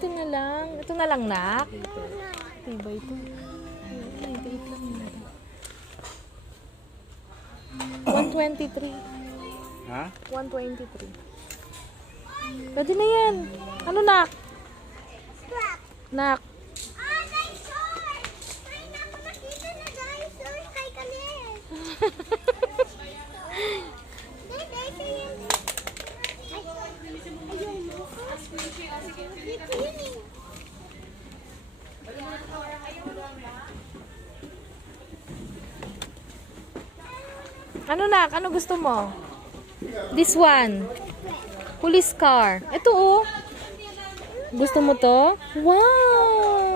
ito na lang. Ito na lang, nak. Diba ito? 98 lang yun. 123. Ha? 123. Pwede na yan. Ano, nak? Nak. Ah, dinosaur! Ay, naku, nakita na dinosaur kay Kalis. Dinosaur yan. Ay, ayun mo ko. Dito yun eh. Ano, nak? Ano gusto mo? This one. Police car. Ito, oh. Gusto mo to? Wow!